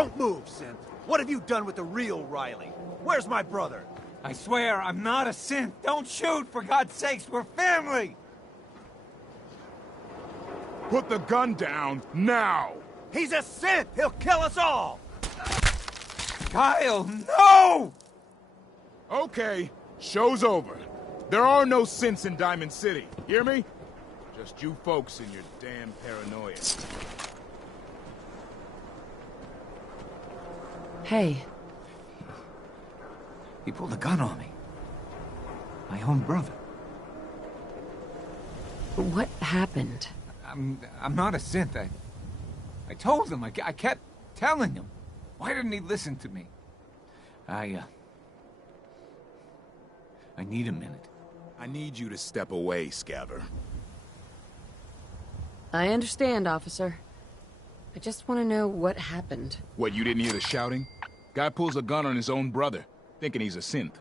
Don't move, synth. What have you done with the real Riley? Where's my brother? I swear, I'm not a synth. Don't shoot, for God's sakes, we're family! Put the gun down, now! He's a synth! He'll kill us all! Kyle, no! Okay, show's over. There are no synths in Diamond City, hear me? Just you folks and your damn paranoia. Hey. He pulled a gun on me. My own brother. What happened? I'm not a synth. I told him. I kept telling him. Why didn't he listen to me? I need a minute. I need you to step away, Scaver. I understand, officer. I just want to know what happened. What, you didn't hear the shouting? Guy pulls a gun on his own brother, thinking he's a synth.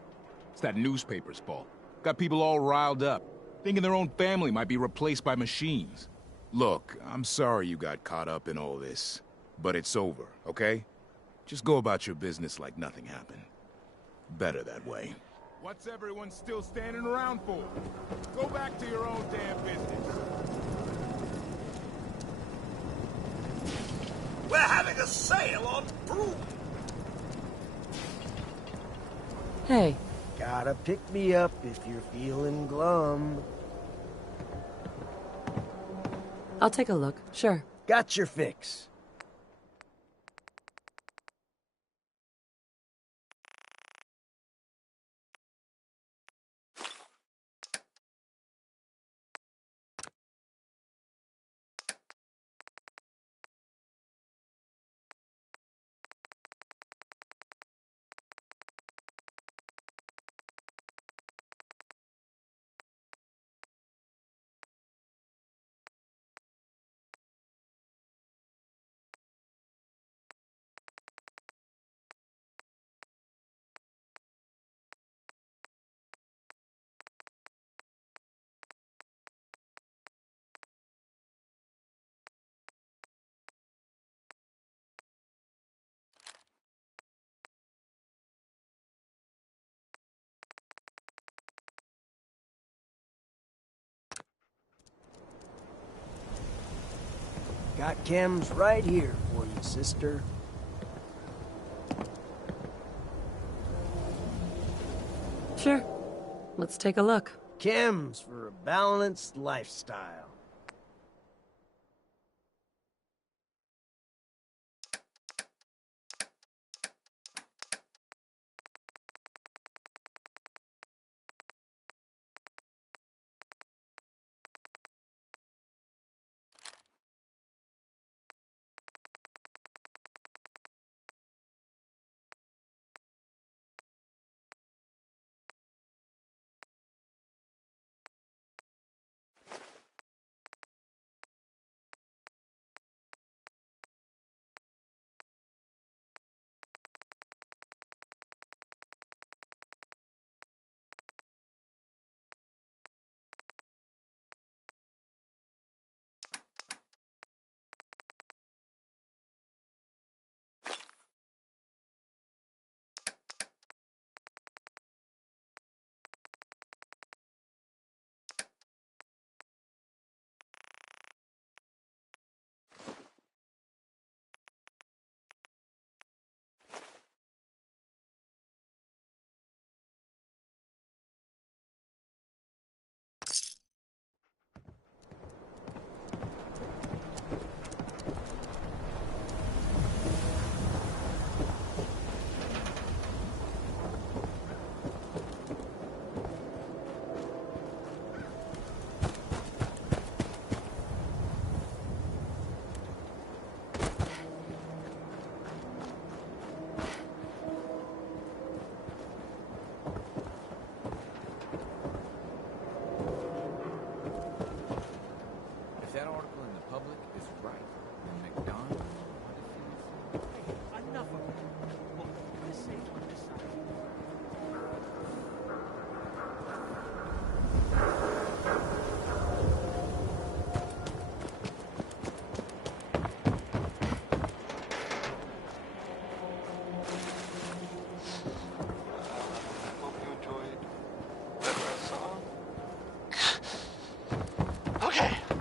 It's that newspaper's fault. Got people all riled up, thinking their own family might be replaced by machines. Look, I'm sorry you got caught up in all this, but it's over, okay? Just go about your business like nothing happened. Better that way. What's everyone still standing around for? Go back to your own damn business. We're having a sale on broom! Hey. Gotta pick me up if you're feeling glum. I'll take a look, sure. Got your fix. Got chems right here for you, sister. Sure. Let's take a look. Chems for a balanced lifestyle.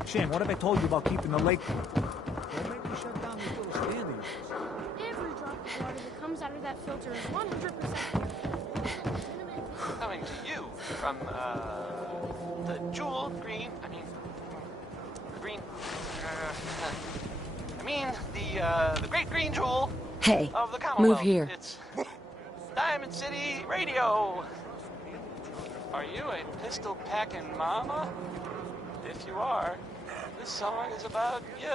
Shane, what have I told you about keeping the lake clean? Don't make me shut down these little standing. Every drop of water that comes out of that filter is 100% Coming to you from, the jewel green, the great green jewel Hey, of the Commonwealth. move here. It's Diamond City Radio. Are you a pistol-packing mama? If you are, this song is about you.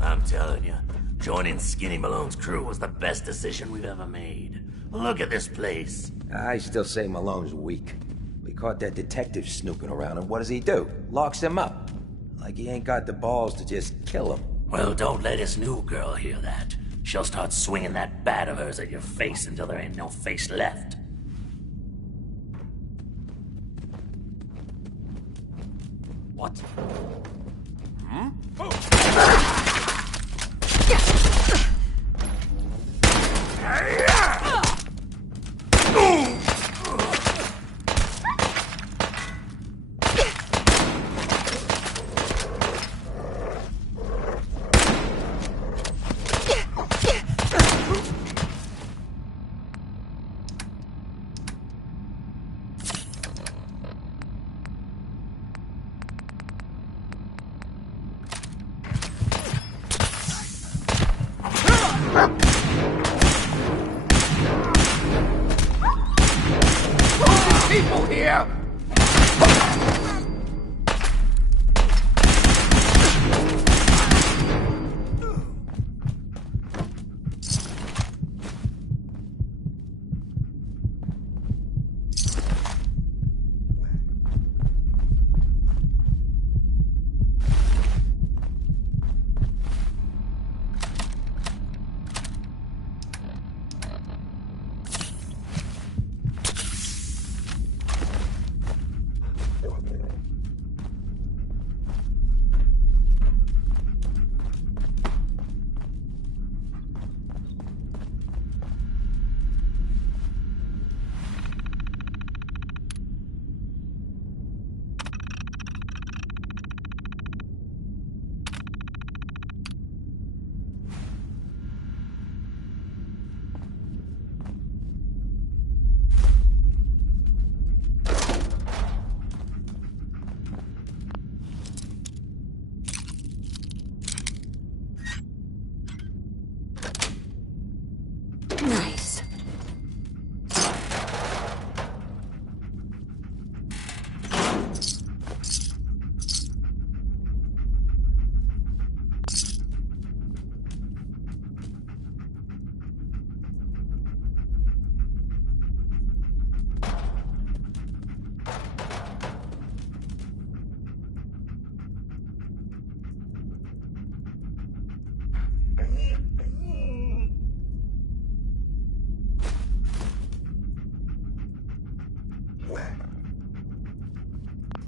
I'm telling you, joining Skinny Malone's crew was the best decision we've ever made. Look at this place. I still say Malone's weak. We caught that detective snooping around, and what does he do? Locks him up. Like he ain't got the balls to just kill him. Well, don't let his new girl hear that. She'll start swinging that bat of hers at your face until there ain't no face left. What? Hmm? People here! Nice.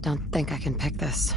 Don't think I can pick this.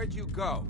Where'd you go?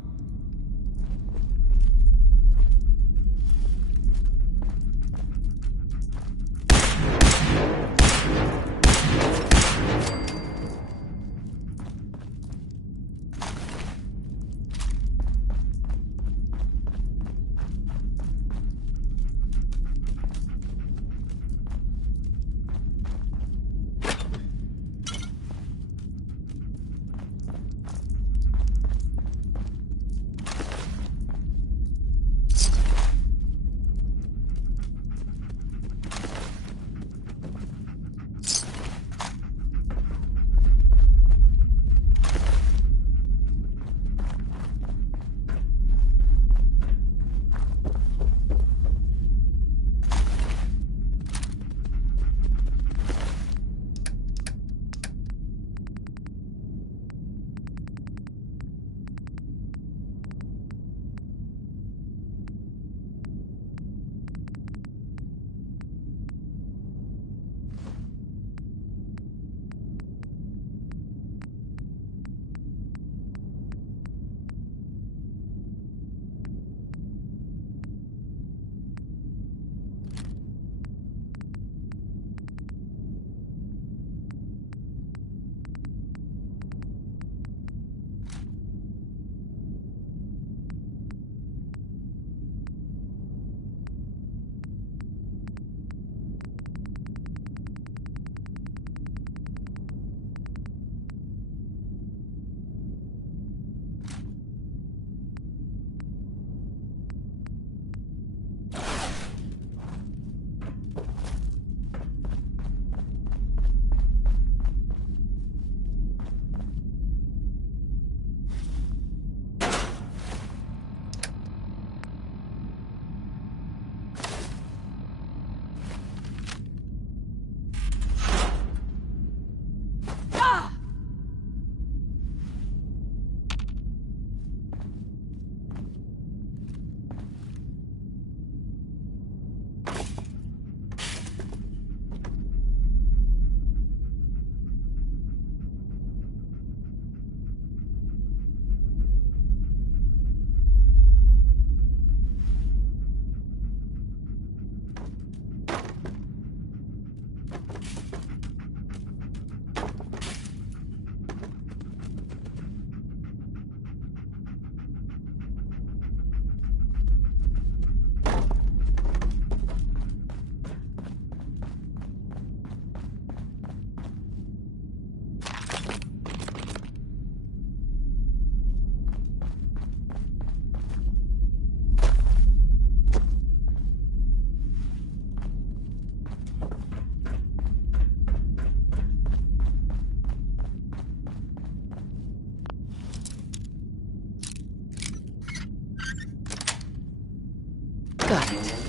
Got it.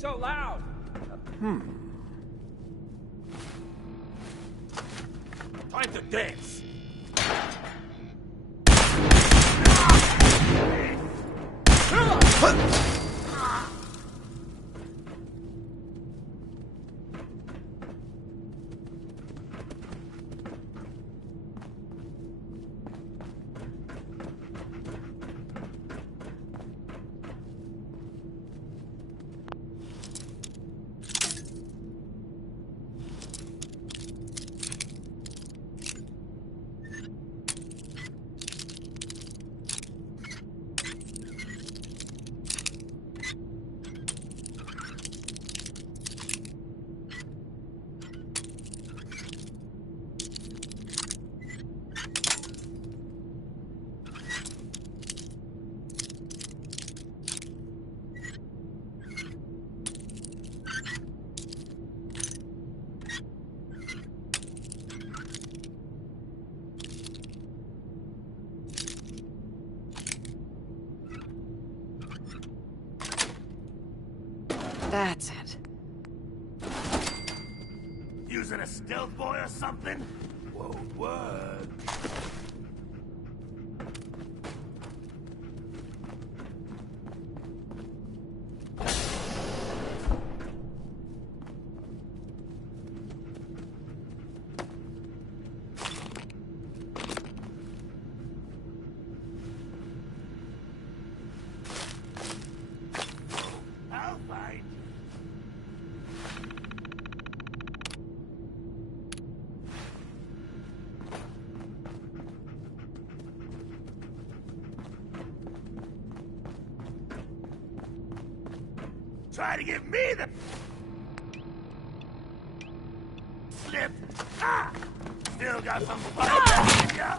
so loud? Time to dance. That's it. Using a stealth boy or something? Won't work. I'll find you. Try to give me the slip. Ah! Still got some fight in ya.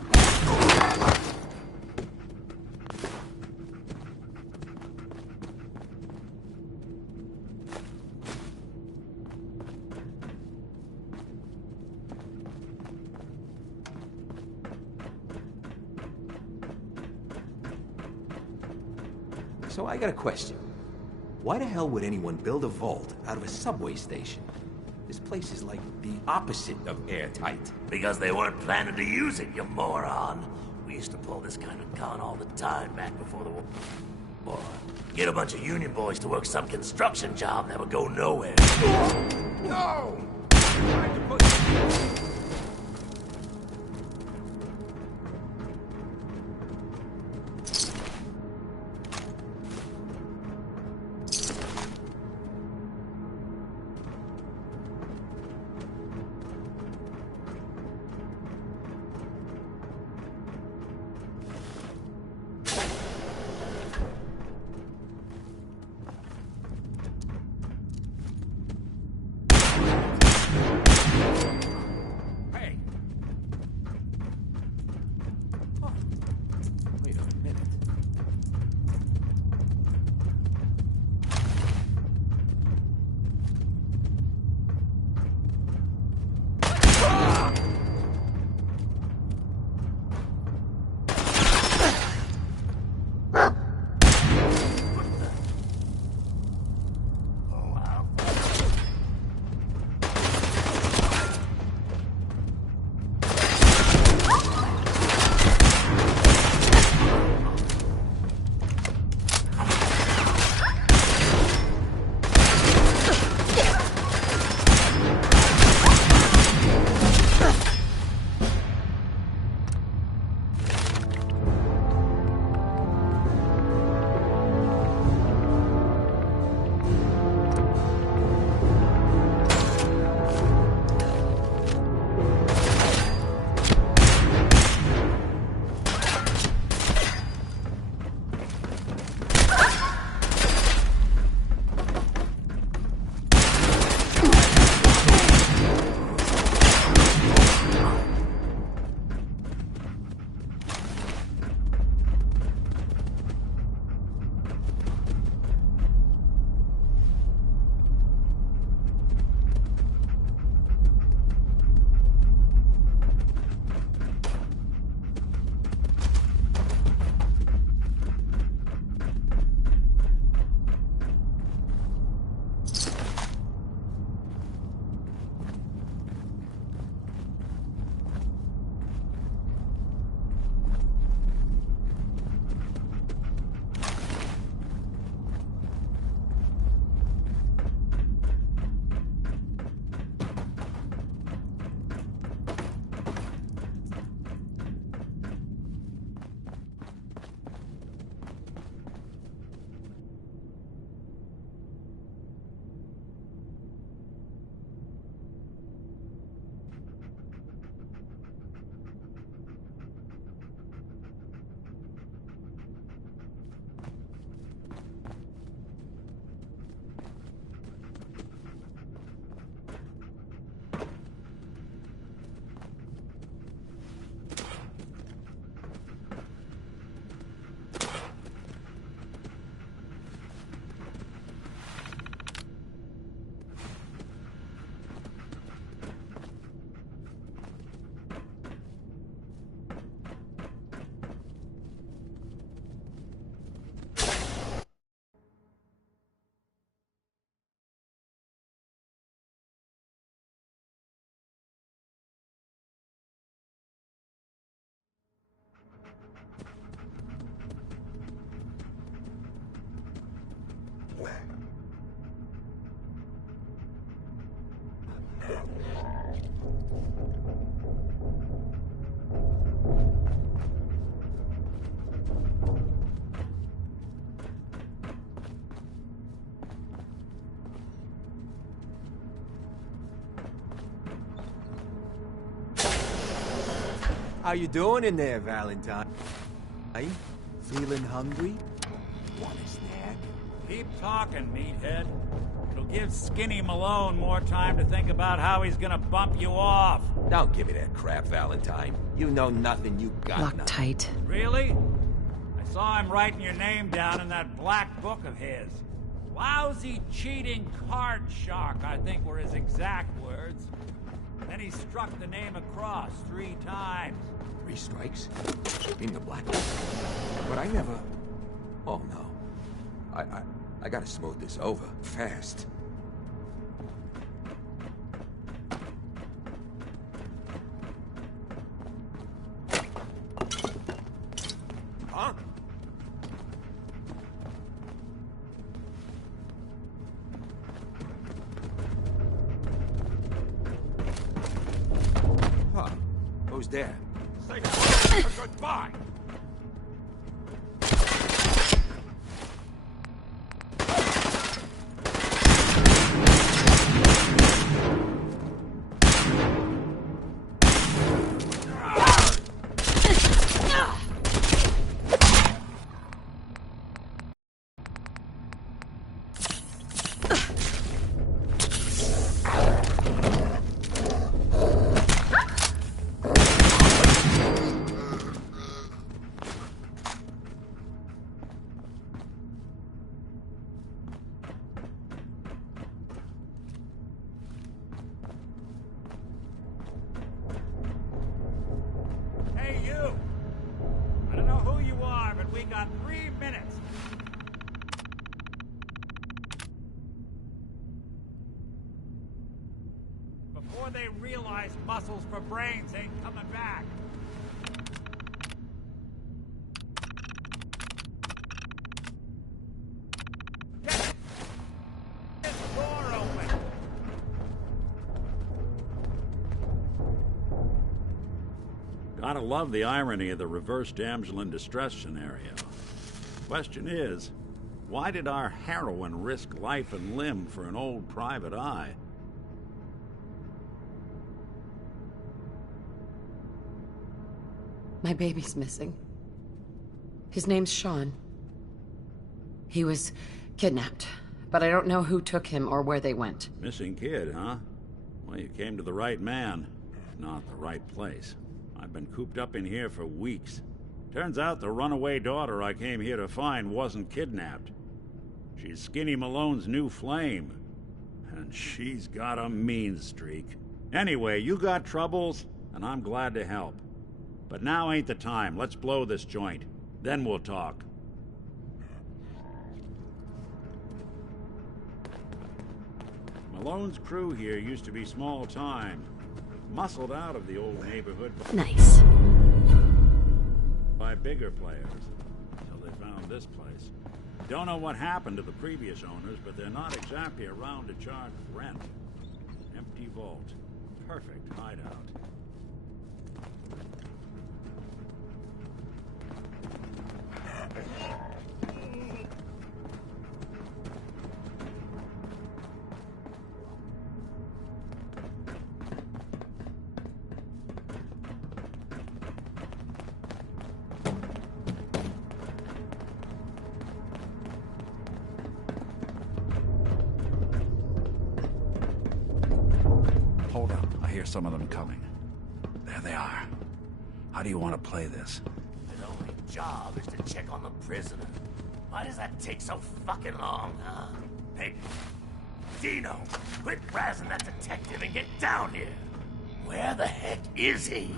So I got a question. Why the hell would anyone build a vault out of a subway station? This place is like the opposite of airtight. Because they weren't planning to use it, you moron. We used to pull this kind of con all the time back before the war. Get a bunch of union boys to work some construction job that would go nowhere. No! How you doing in there, Valentine? Feeling hungry? Want a snack? Keep talking, meathead. It'll give Skinny Malone more time to think about how he's gonna bump you off. Don't give me that crap, Valentine. You know nothing, you got Lock nothing. tight. Really? I saw him writing your name down in that black book of his. Lousy, cheating card shark, I think were his exact words. Then he struck the name across 3 times. 3 strikes? In the black book? But I never... Oh, no. I gotta smooth this over, fast. Huh? Huh. Who's there? Say goodbye! Before they realize muscles for brains ain't coming back. Get this door open! Gotta love the irony of the reverse damsel in distress scenario. Question is, why did our heroine risk life and limb for an old private eye? My baby's missing. His name's Sean. He was kidnapped, but I don't know who took him or where they went. Missing kid, huh? Well, you came to the right man, if not the right place. I've been cooped up in here for weeks. Turns out the runaway daughter I came here to find wasn't kidnapped. She's Skinny Malone's new flame. And she's got a mean streak. Anyway, you got troubles, and I'm glad to help. But now ain't the time. Let's blow this joint. Then we'll talk. Malone's crew here used to be small time. Muscled out of the old neighborhood Nice. by bigger players. Until they found this place. Don't know what happened to the previous owners, but they're not exactly around to charge rent. Empty vault. Perfect hideout. Hold up. I hear some of them coming. There they are. How do you want to play this? Their only job is to check on the prisoner. Why does that take so fucking long, huh? Hey, Dino, quit razzing that detective and get down here. Where the heck is he?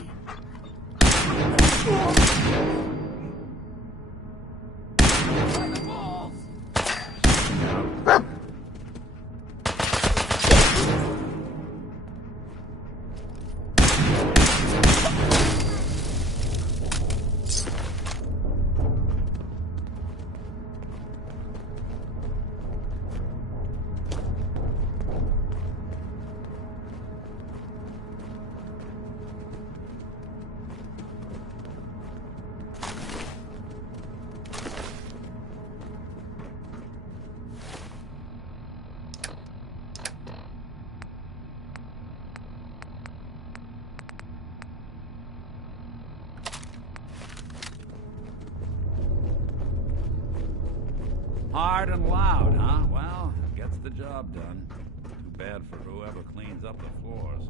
Hard and loud, huh? Well, gets the job done. Too bad for whoever cleans up the floors.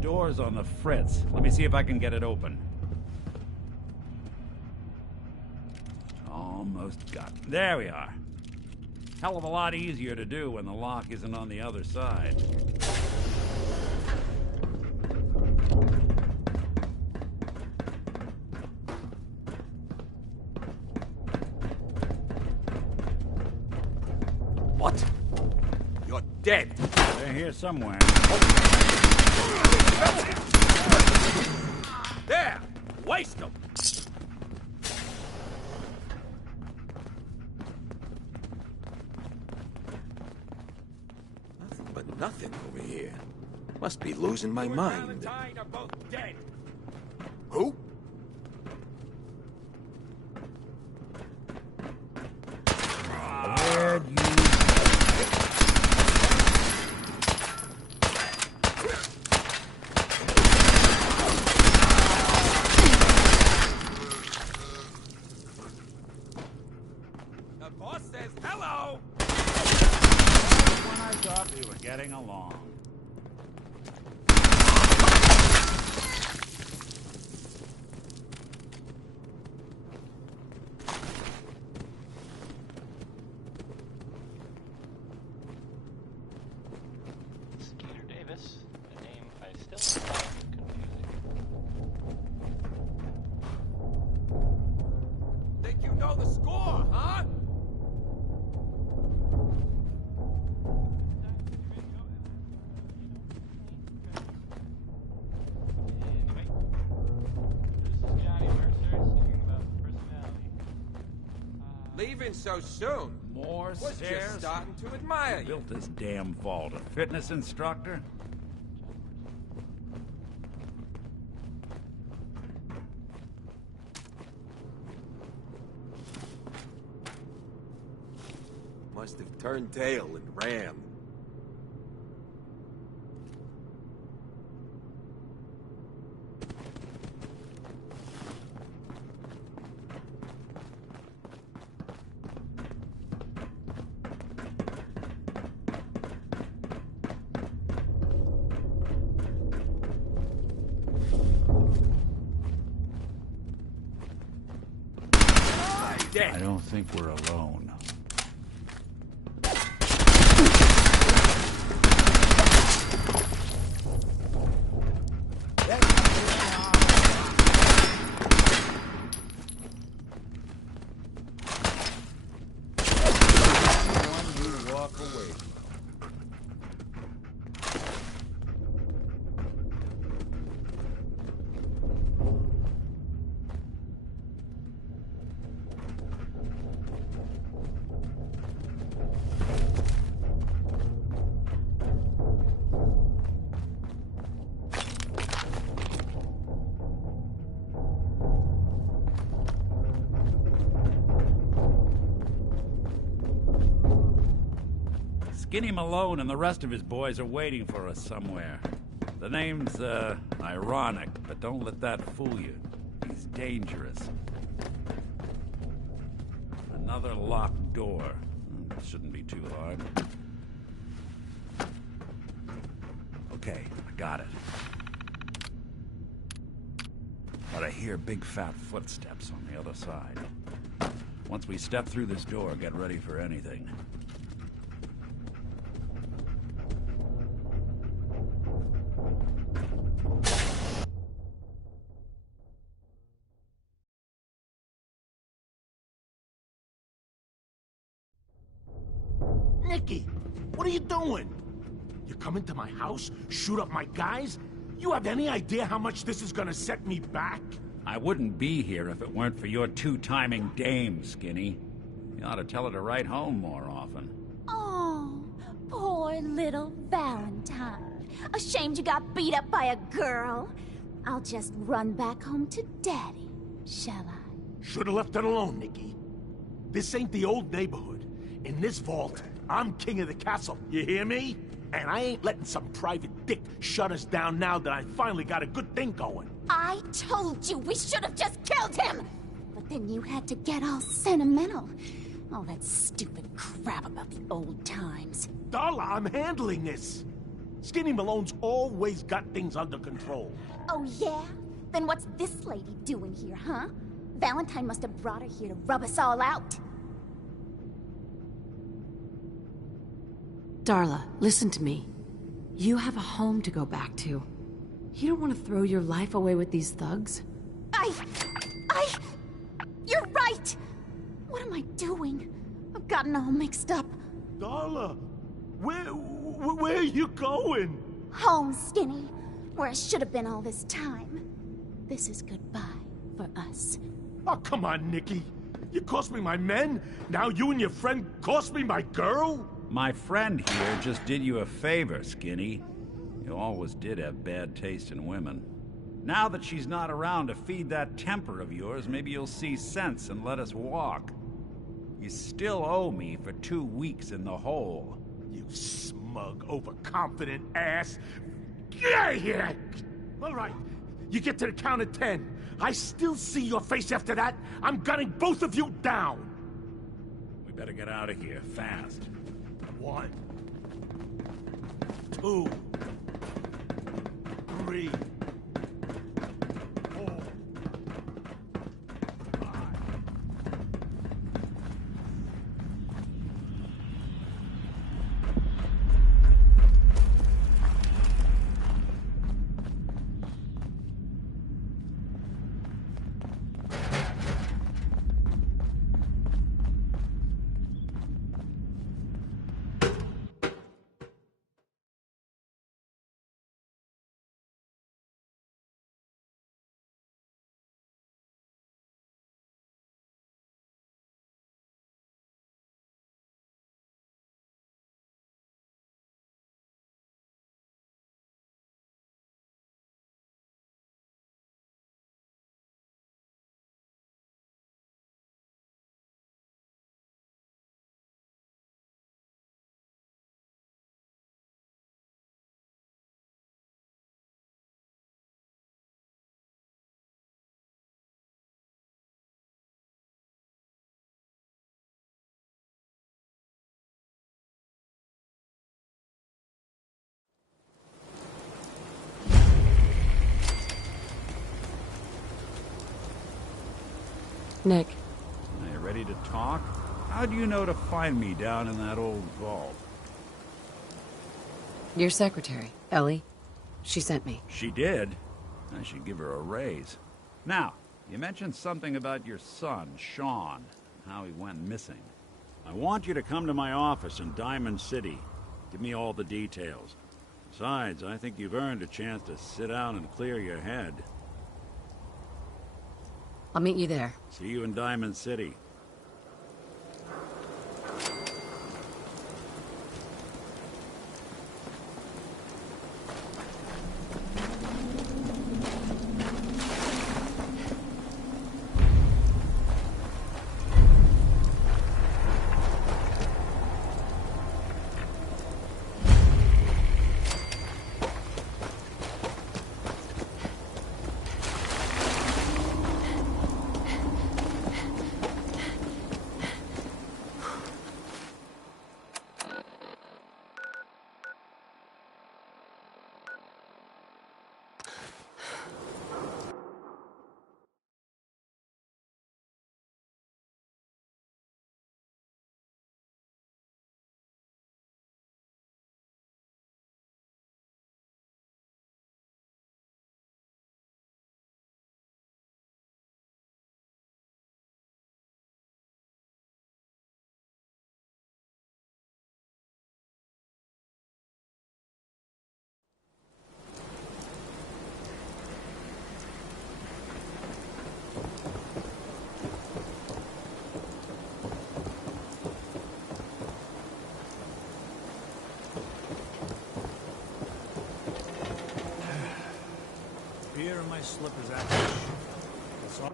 Door's on the fritz. Let me see if I can get it open. Almost got it. There we are. Hell of a lot easier to do when the lock isn't on the other side. What? You're dead. They're here somewhere. There! Waste them! Nothing but nothing over here. Must be losing my mind. Are both dead. Who? Where'd you... We were getting along. Skeeter Davis, a name I still find confusing. Think you know the score, huh? Leaving so soon? More Was stairs? just starting to admire you. Built this damn vault. A fitness instructor? Must have turned tail and ran. I don't think we're alone. Walk away. Skinny Malone and the rest of his boys are waiting for us somewhere. The name's, ironic, but don't let that fool you. He's dangerous. Another locked door. Shouldn't be too hard. Okay, I got it. But I hear big fat footsteps on the other side. Once we step through this door, get ready for anything. Nicky, what are you doing? You come into my house, shoot up my guys? You have any idea how much this is gonna set me back? I wouldn't be here if it weren't for your two-timing dame, Skinny. You ought to tell her to write home more often. Oh, poor little Valentine. Ashamed you got beat up by a girl? I'll just run back home to Daddy, shall I? Should've left it alone, Nikki. This ain't the old neighborhood. In this vault, I'm king of the castle, you hear me? And I ain't letting some private dick shut us down now that I finally got a good thing going. I told you we should have just killed him! But then you had to get all sentimental. All that stupid crap about the old times. Darla, I'm handling this. Skinny Malone's always got things under control. Oh yeah? Then what's this lady doing here, huh? Valentine must have brought her here to rub us all out. Darla, listen to me. You have a home to go back to. You don't want to throw your life away with these thugs? You're right! What am I doing? I've gotten all mixed up. Darla, where are you going? Home, Skinny. Where I should have been all this time. This is goodbye for us. Oh, come on, Nikki. You cost me my men, now you and your friend cost me my girl? My friend here just did you a favor, Skinny. You always did have bad taste in women. Now that she's not around to feed that temper of yours, maybe you'll see sense and let us walk. You still owe me for 2 weeks in the hole. You smug, overconfident ass. Get out of here! All right, you get to the count of 10. I still see your face after that. I'm gunning both of you down. We better get out of here, fast. 1, 2, 3, 4, 5. Nick. Are you ready to talk? How do you know to find me down in that old vault? Your secretary, Ellie. She sent me. She did? I should give her a raise. Now, you mentioned something about your son, Sean, and how he went missing. I want you to come to my office in Diamond City. Give me all the details. Besides, I think you've earned a chance to sit down and clear your head. I'll meet you there. See you in Diamond City. slip his act. That's all.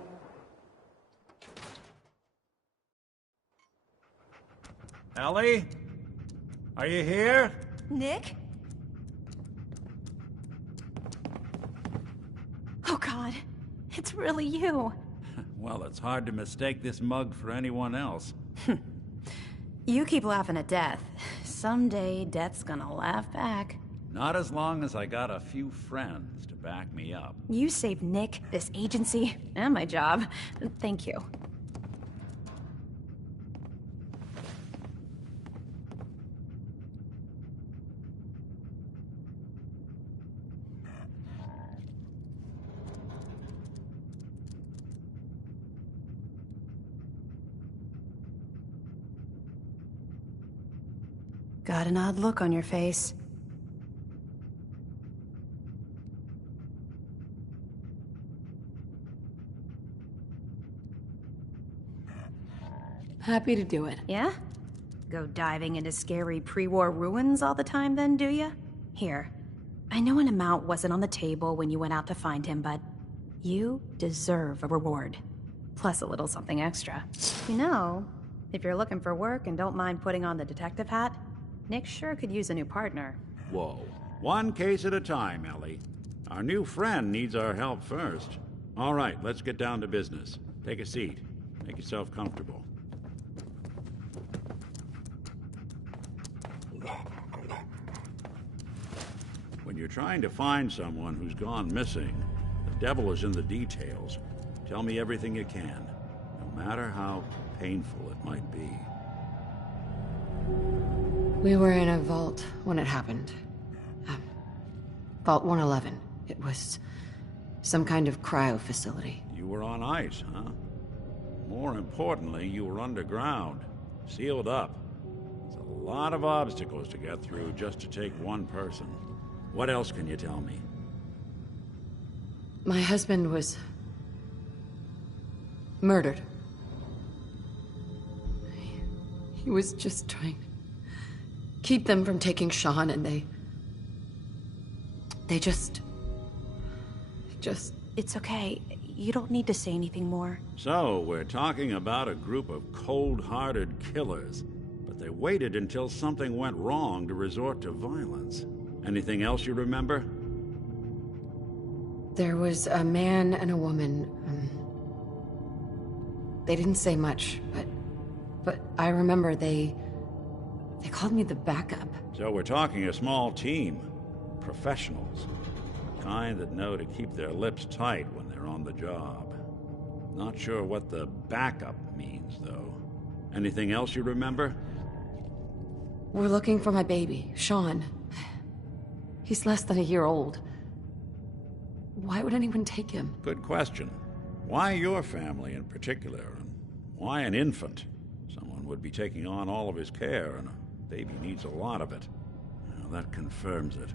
Ellie? Are you here? Nick? Oh, God. It's really you. Well, it's hard to mistake this mug for anyone else. You keep laughing at death. Someday, death's gonna laugh back. Not as long as I got a few friends to back me up. You saved Nick, this agency, and my job. Thank you. Got an odd look on your face. Happy to do it. Yeah? Go diving into scary pre-war ruins all the time then, do ya? Here, I know an amount wasn't on the table when you went out to find him, but you deserve a reward. Plus a little something extra. You know, if you're looking for work and don't mind putting on the detective hat, Nick sure could use a new partner. Whoa. One case at a time, Ellie. Our new friend needs our help first. All right, let's get down to business. Take a seat. Make yourself comfortable. When you're trying to find someone who's gone missing, the devil is in the details. Tell me everything you can, no matter how painful it might be. We were in a vault when it happened. Vault 111. It was some kind of cryo facility. You were on ice, huh? More importantly, you were underground, sealed up. It's a lot of obstacles to get through just to take one person. What else can you tell me? My husband was murdered. He was just trying to keep them from taking Sean, and they just... It's okay. You don't need to say anything more. So, we're talking about a group of cold-hearted killers, but they waited until something went wrong to resort to violence. Anything else you remember? There was a man and a woman. They didn't say much, but I remember they called me the backup. So we're talking a small team. Professionals. Kind that know to keep their lips tight when they're on the job. Not sure what the backup means, though. Anything else you remember? We're looking for my baby, Sean. He's less than a year old. Why would anyone take him? Good question. Why your family in particular? And why an infant? Someone would be taking on all of his care, and a baby needs a lot of it. Well, that confirms it.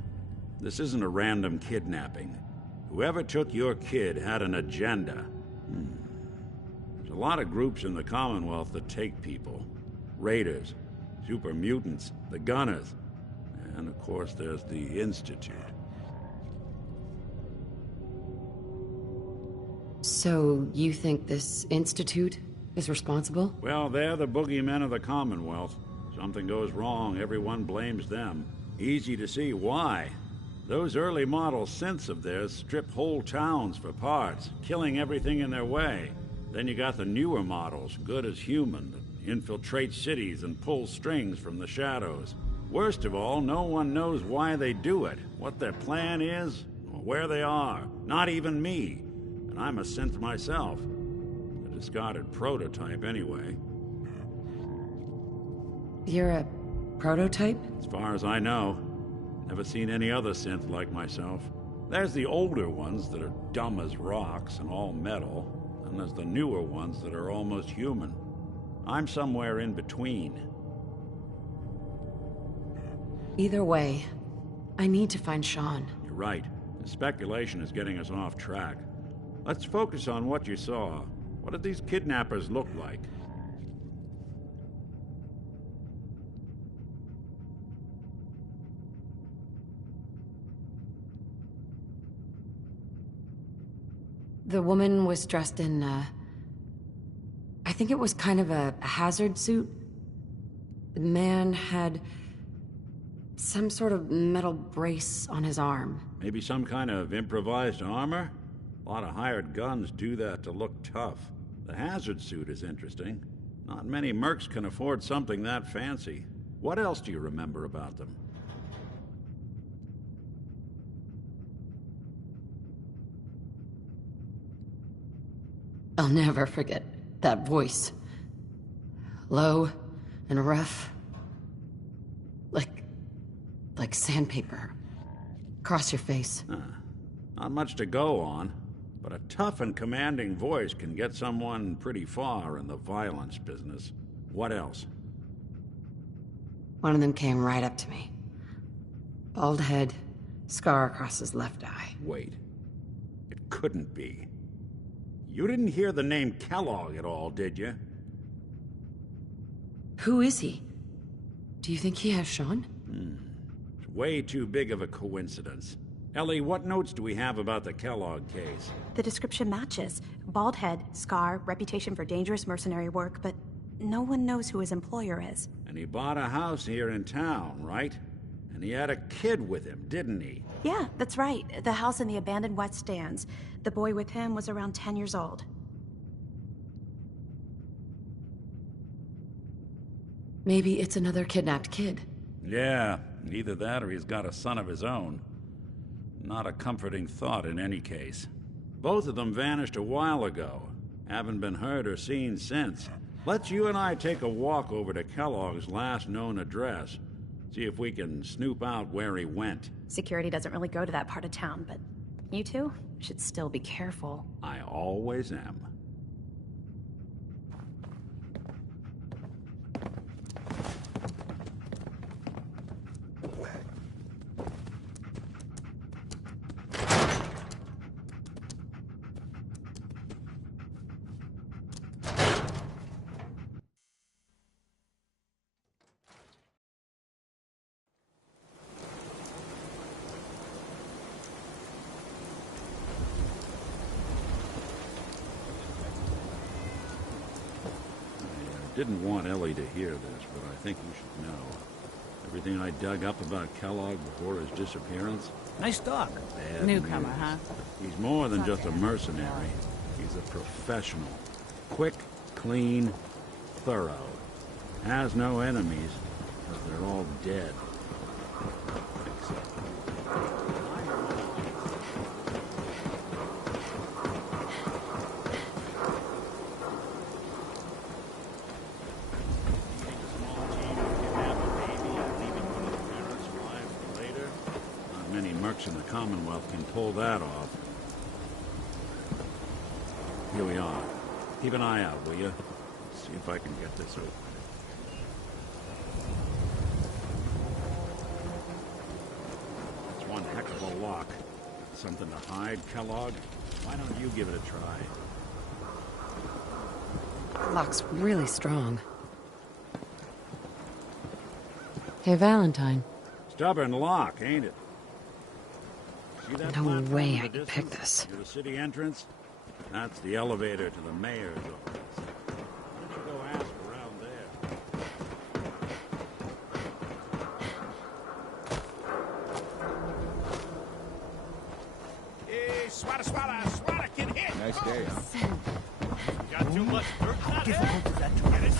This isn't a random kidnapping. Whoever took your kid had an agenda. There's a lot of groups in the Commonwealth that take people. Raiders, super mutants, the Gunners, and of course there's the Institute. So, you think this Institute is responsible? Well, they're the boogeymen of the Commonwealth. Something goes wrong, everyone blames them. Easy to see why. Those early model synths of theirs strip whole towns for parts, killing everything in their way. Then you got the newer models, good as human, that infiltrate cities and pull strings from the shadows. Worst of all, no one knows why they do it, what their plan is, or where they are. Not even me. And I'm a synth myself. A discarded prototype, anyway. You're a prototype? As far as I know. Never seen any other synth like myself. There's the older ones that are dumb as rocks and all metal, and there's the newer ones that are almost human. I'm somewhere in between. Either way, I need to find Sean. You're right. The speculation is getting us off track. Let's focus on what you saw. What did these kidnappers look like? The woman was dressed in, I think it was kind of a hazard suit. The man had some sort of metal brace on his arm. Maybe some kind of improvised armor? A lot of hired guns do that to look tough. The hazard suit is interesting. Not many mercs can afford something that fancy. What else do you remember about them? I'll never forget that voice. Low and rough. Like sandpaper. Across your face. Not much to go on, but a tough and commanding voice can get someone pretty far in the violence business. What else? One of them came right up to me. Bald head, scar across his left eye. Wait. It couldn't be. You didn't hear the name Kellogg at all, did you? Who is he? Do you think he has Sean? It's way too big of a coincidence. Ellie, what notes do we have about the Kellogg case? The description matches. Bald head, scar, reputation for dangerous mercenary work, but no one knows who his employer is. And he bought a house here in town, right? And he had a kid with him, didn't he? Yeah, that's right. The house in the abandoned West Stands. The boy with him was around 10 years old. Maybe it's another kidnapped kid. Yeah, either that or he's got a son of his own. Not a comforting thought in any case. Both of them vanished a while ago. Haven't been heard or seen since. Let's you and I take a walk over to Kellogg's last known address. See if we can snoop out where he went. Security doesn't really go to that part of town, but you two should still be careful. I always am. Didn't want Ellie to hear this, but I think you should know. Everything I dug up about Kellogg before his disappearance... Nice dog. Bad Newcomer, news. huh? He's more than just a mercenary. He's a professional. Quick, clean, thorough. Has no enemies, because they're all dead. Except... in the Commonwealth can pull that off. Here we are. Keep an eye out, will you? See if I can get this open. It's one heck of a lock. Something to hide, Kellogg? Why don't you give it a try? Lock's really strong. Hey, Valentine. Stubborn lock, ain't it? See that No platform way in I the can distance pick this. near the city entrance? That's the elevator to the mayor's office. Why don't you go ask around there? Hey, swata, kid hit! Nice day, huh? Got too much dirt in that head? Difficult is that to get it?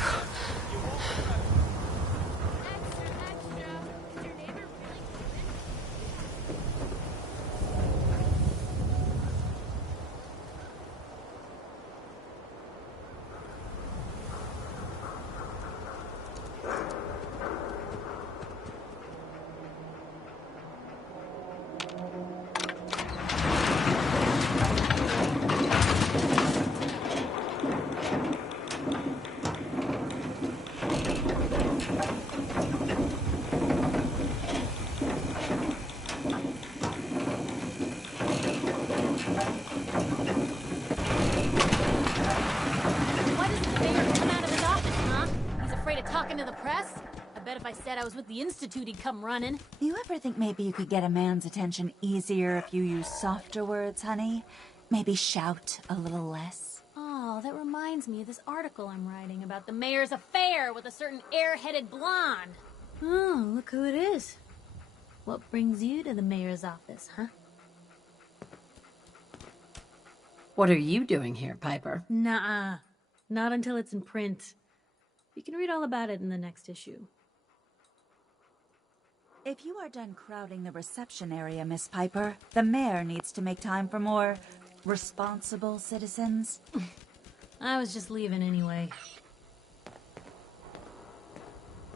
I was with the Institute, he'd come running. You ever think maybe you could get a man's attention easier if you use softer words, honey? Maybe shout a little less. Oh, that reminds me of this article I'm writing about the mayor's affair with a certain airheaded blonde. Oh, look who it is. What brings you to the mayor's office, huh? What are you doing here, Piper? Nuh-uh. Not until it's in print. You can read all about it in the next issue. If you are done crowding the reception area, Miss Piper, the mayor needs to make time for more responsible citizens. I was just leaving anyway.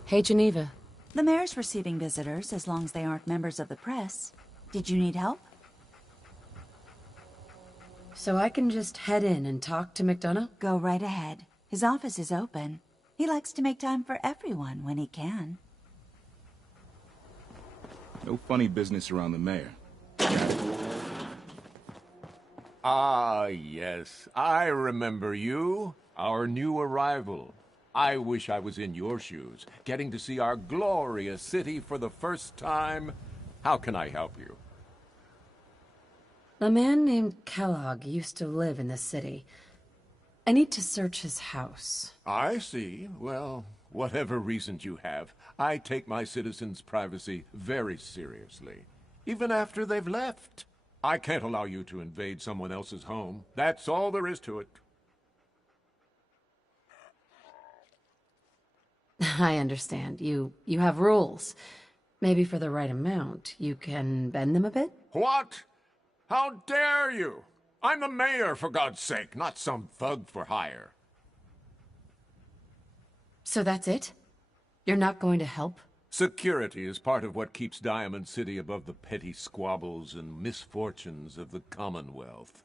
Hey, Geneva. The mayor's receiving visitors as long as they aren't members of the press. Did you need help? So I can just head in and talk to McDonough? Go right ahead. His office is open. He likes to make time for everyone when he can. No funny business around the mayor. Ah, yes. I remember you. Our new arrival. I wish I was in your shoes, getting to see our glorious city for the first time. How can I help you? A man named Kellogg used to live in this city. I need to search his house. I see. Well, whatever reasons you have, I take my citizens' privacy very seriously. Even after they've left. I can't allow you to invade someone else's home. That's all there is to it. I understand. You have rules. Maybe for the right amount, you can bend them a bit? What? How dare you? I'm the mayor, for God's sake, not some thug for hire. So that's it? You're not going to help? Security is part of what keeps Diamond City above the petty squabbles and misfortunes of the Commonwealth.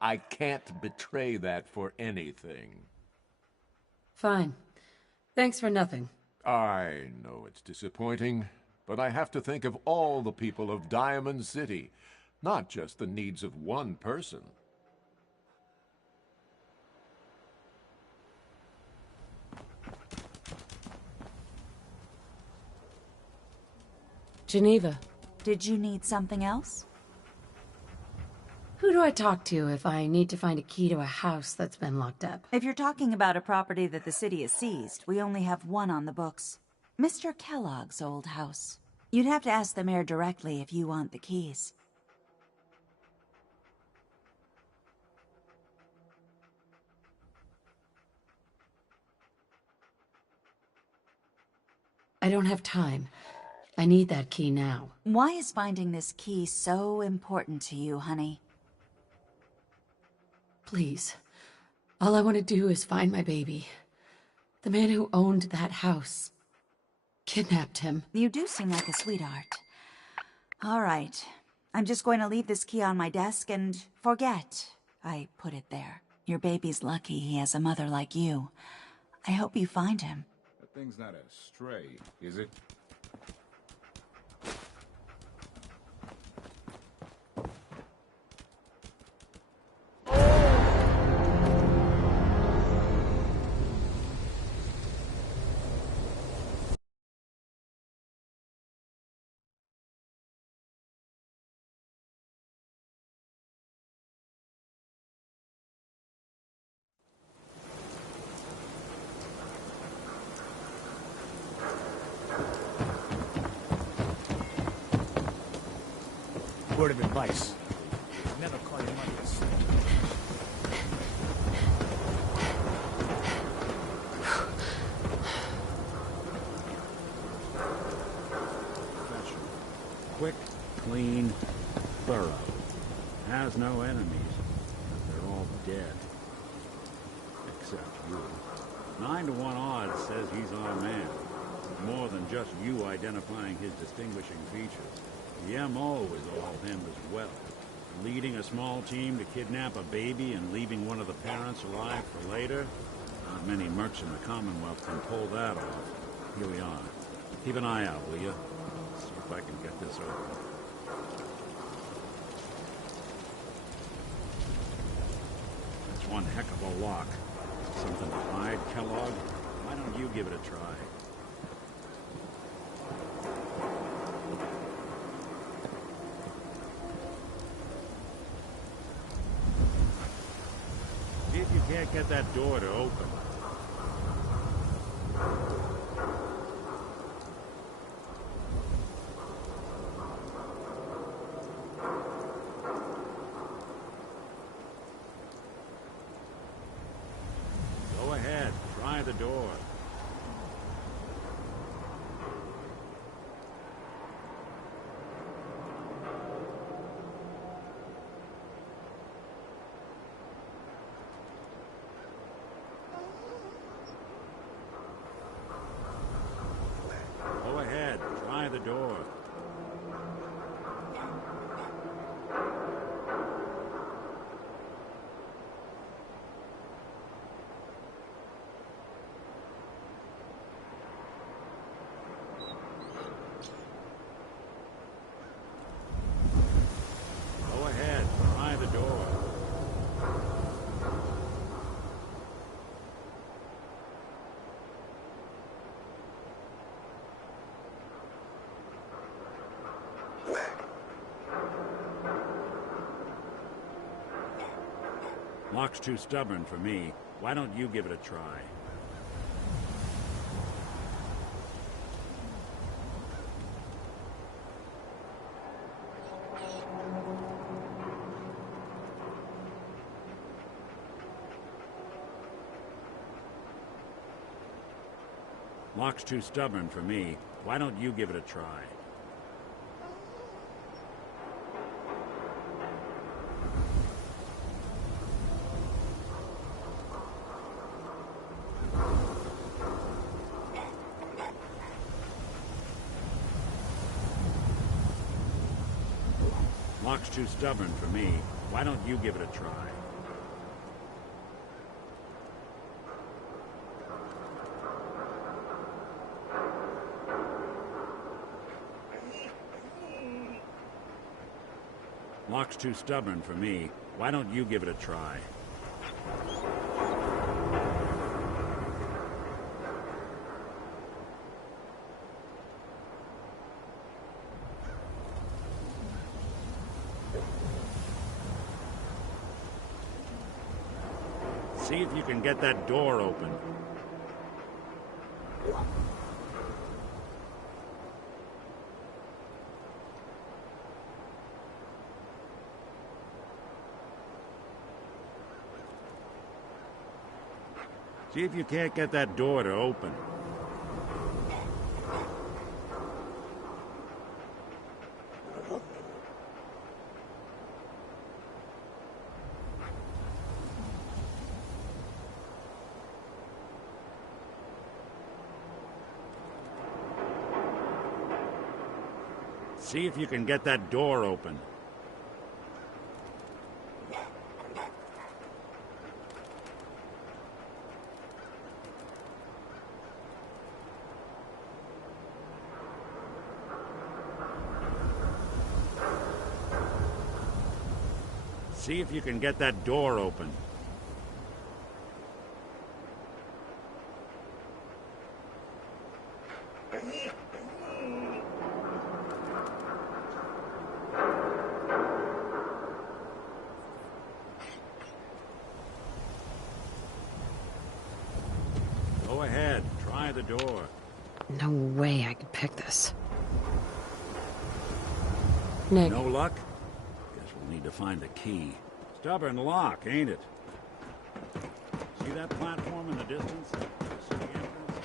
I can't betray that for anything. Fine. Thanks for nothing. I know it's disappointing, but I have to think of all the people of Diamond City, not just the needs of one person. Geneva. Did you need something else? Who do I talk to if I need to find a key to a house that's been locked up? If you're talking about a property that the city has seized, we only have one on the books. Mr. Kellogg's old house. You'd have to ask the mayor directly if you want the keys. I don't have time. I need that key now. Why is finding this key so important to you, honey? Please. All I want to do is find my baby. The man who owned that house kidnapped him. You do seem like a sweetheart. All right. I'm just going to leave this key on my desk and forget I put it there. Your baby's lucky he has a mother like you. I hope you find him. That thing's not a stray, is it? Word of advice. Never call your mother a snake. Quick, clean, thorough. Has no enemies. They're all dead. Except you. 9 to 1 odds says he's our man. More than just you identifying his distinguishing features. The M.O. is all him as well. Leading a small team to kidnap a baby and leaving one of the parents alive for later? Not many mercs in the Commonwealth can pull that off. Here we are. Keep an eye out, will you? See if I can get this open. That's one heck of a lock. Something to hide, Kellogg? Why don't you give it a try? can't get that door to open. Go ahead, try the door. Go ahead, try the door. Go ahead, try the door. Lock's too stubborn for me. Why don't you give it a try? Lock's too stubborn for me. Why don't you give it a try? Lock's too stubborn for me. Why don't you give it a try? Lock's too stubborn for me. Why don't you give it a try? See if you can get that door open. See if you can't get that door to open. See if you can get that door open. See if you can get that door open. Go ahead, try the door. No way I could pick this. Nick. No luck? Guess we'll need to find the key. Stubborn lock, ain't it? See that platform in the distance? See the entrance?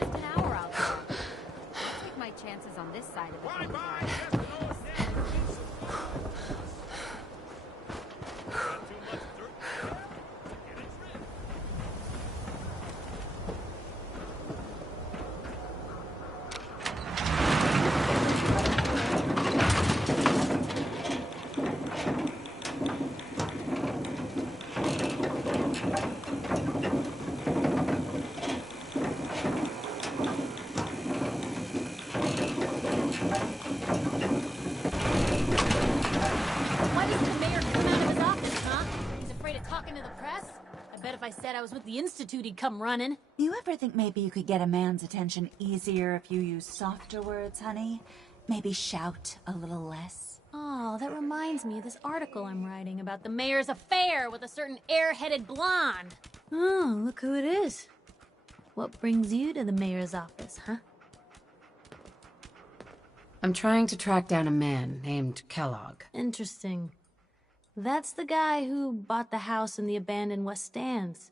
It's an hour out there. I'll take my chances on this side of the campfire. I was with the Institute, he'd come running. You ever think maybe you could get a man's attention easier if you use softer words, honey? Maybe shout a little less. Oh, that reminds me of this article I'm writing about the mayor's affair with a certain airheaded blonde. Oh, look who it is. What brings you to the mayor's office, huh? I'm trying to track down a man named Kellogg. Interesting. That's the guy who bought the house in the abandoned West Stands.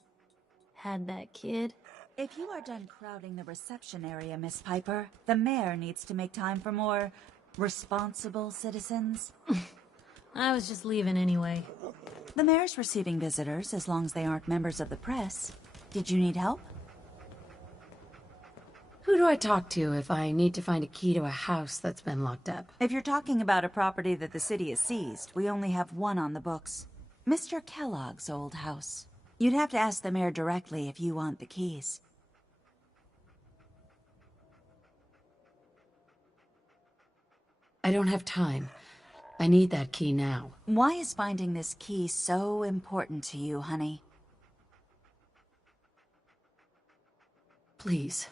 Had that kid. If you are done crowding the reception area, Miss Piper, the mayor needs to make time for more responsible citizens. I was just leaving anyway. The mayor's receiving visitors as long as they aren't members of the press. Did you need help? Who do I talk to if I need to find a key to a house that's been locked up? If you're talking about a property that the city has seized, we only have one on the books. Mr. Kellogg's old house. You'd have to ask the mayor directly if you want the keys. I don't have time. I need that key now. Why is finding this key so important to you, honey? Please.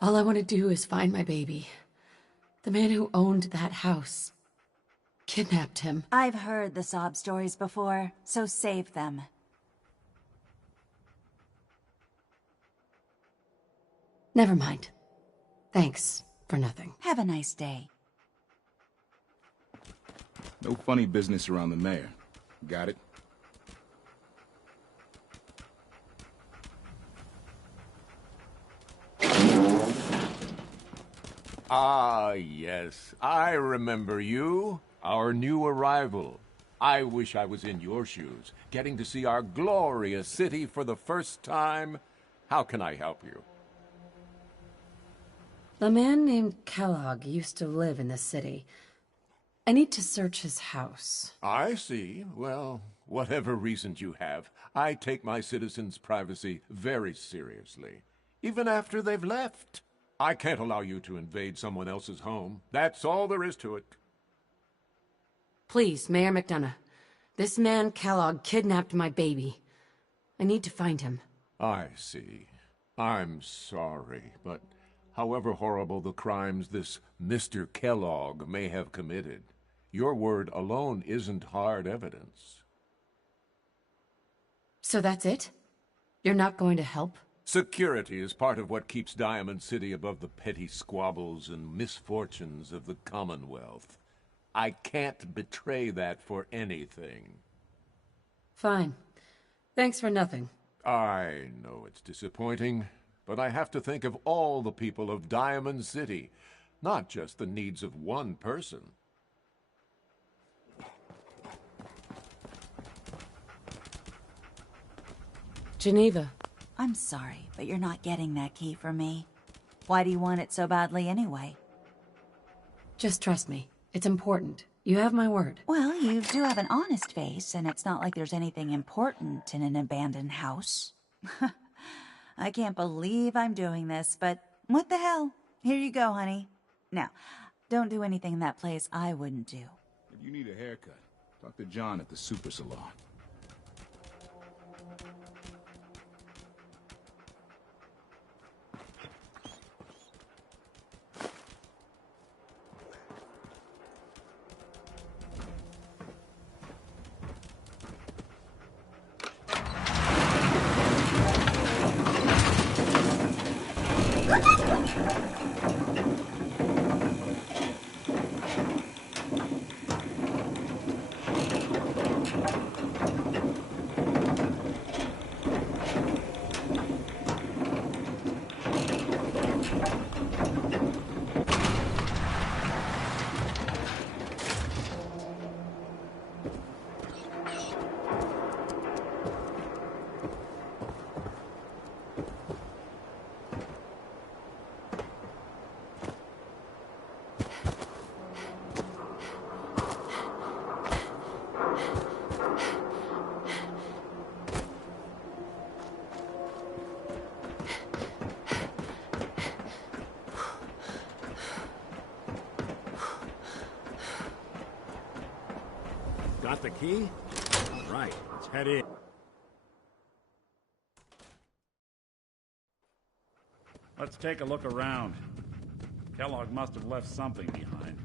All I want to do is find my baby. The man who owned that house kidnapped him. I've heard the sob stories before, so save them. Never mind. Thanks for nothing. Have a nice day. No funny business around the mayor. Got it? Ah, yes. I remember you. Our new arrival. I wish I was in your shoes, getting to see our glorious city for the first time. How can I help you? A man named Kellogg used to live in this city. I need to search his house. I see. Well, whatever reasons you have, I take my citizens' privacy very seriously. Even after they've left. I can't allow you to invade someone else's home. That's all there is to it. Please, Mayor McDonough. This man Kellogg kidnapped my baby. I need to find him. I see. I'm sorry, but however horrible the crimes this Mr. Kellogg may have committed, your word alone isn't hard evidence. So that's it? You're not going to help? Security is part of what keeps Diamond City above the petty squabbles and misfortunes of the Commonwealth. I can't betray that for anything. Fine. Thanks for nothing. I know it's disappointing, but I have to think of all the people of Diamond City, not just the needs of one person. Geneva. I'm sorry, but you're not getting that key from me. Why do you want it so badly anyway? Just trust me. It's important. You have my word. Well, you do have an honest face, and it's not like there's anything important in an abandoned house. I can't believe I'm doing this, but what the hell? Here you go, honey. Now, don't do anything in that place I wouldn't do. If you need a haircut, talk to John at the Super Salon. Got the key? All right, let's head in. Let's take a look around. Kellogg must have left something behind.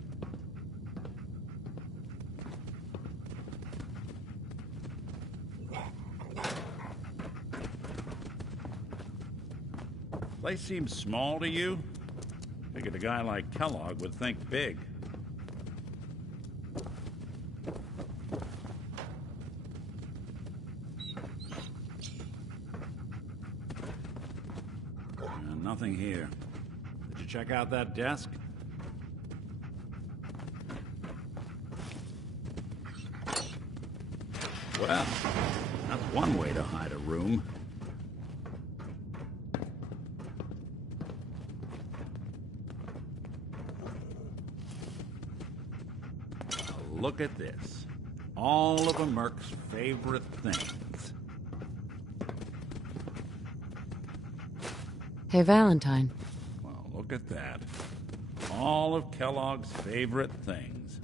Place seems small to you? Figured a guy like Kellogg would think big. Nothing here. Did you check out that desk? Well, that's one way to hide a room. Look at this. All of a Merc's favorite things. Hey, Valentine. Well, look at that. All of Kellogg's favorite things.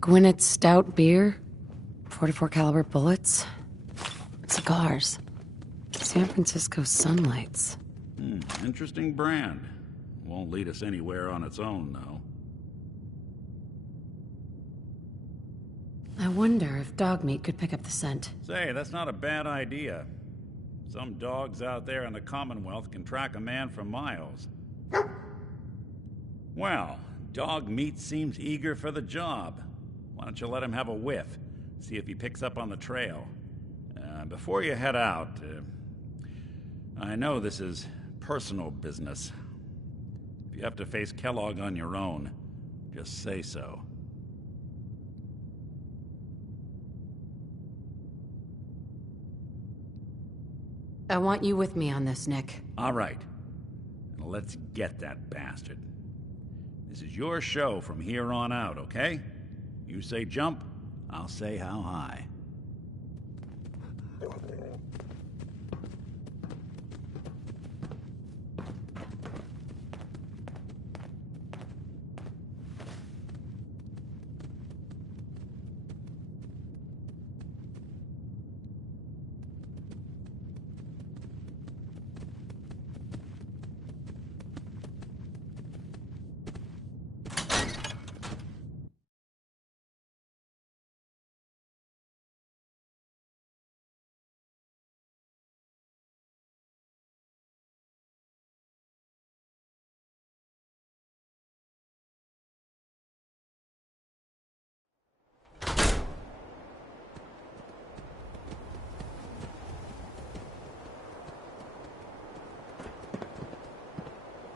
Gwinnett's stout beer, 44 caliber bullets, cigars, San Francisco sunlights. Interesting brand. Won't lead us anywhere on its own, though. I wonder if dog meat could pick up the scent. Say, that's not a bad idea. Some dogs out there in the Commonwealth can track a man for miles. Well, dog meat seems eager for the job. Why don't you let him have a whiff? See if he picks up on the trail. Before you head out, I know this is personal business. If you have to face Kellogg on your own, just say so. I want you with me on this, Nick. All right. Now let's get that bastard. This is your show from here on out, okay? You say jump, I'll say how high.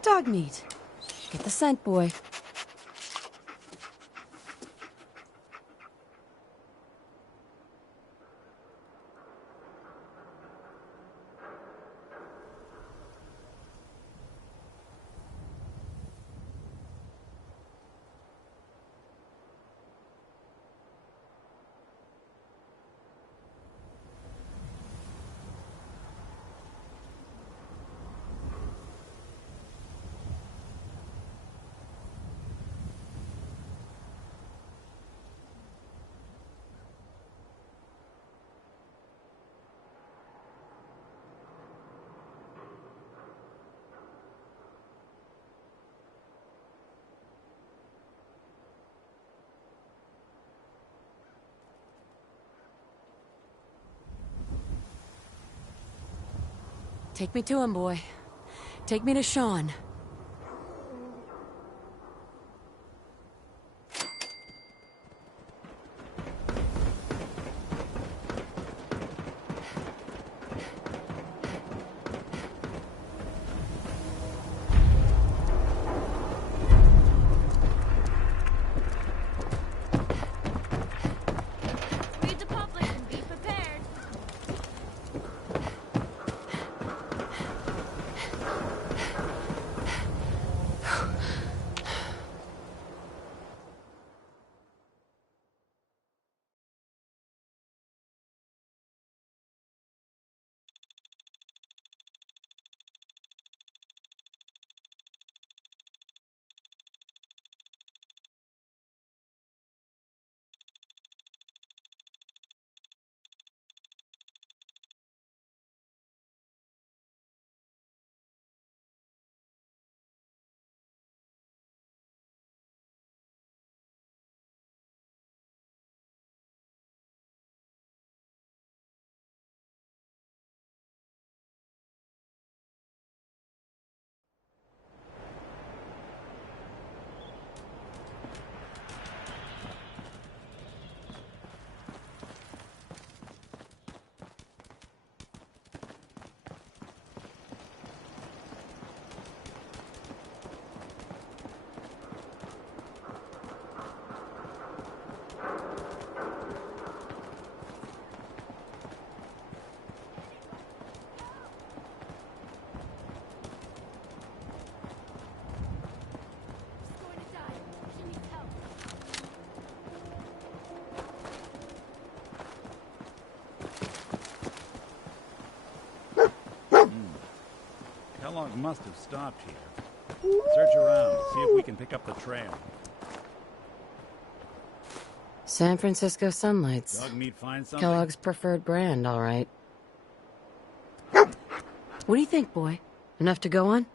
Dog meat. Get the scent, boy. Take me to him, boy. Take me to Sean. Read the public and be prepared. Kellogg must have stopped here. Search around, see if we can pick up the trail. San Francisco Sunlights. Dog meat find something? Kellogg's preferred brand, all right. What do you think, boy? Enough to go on?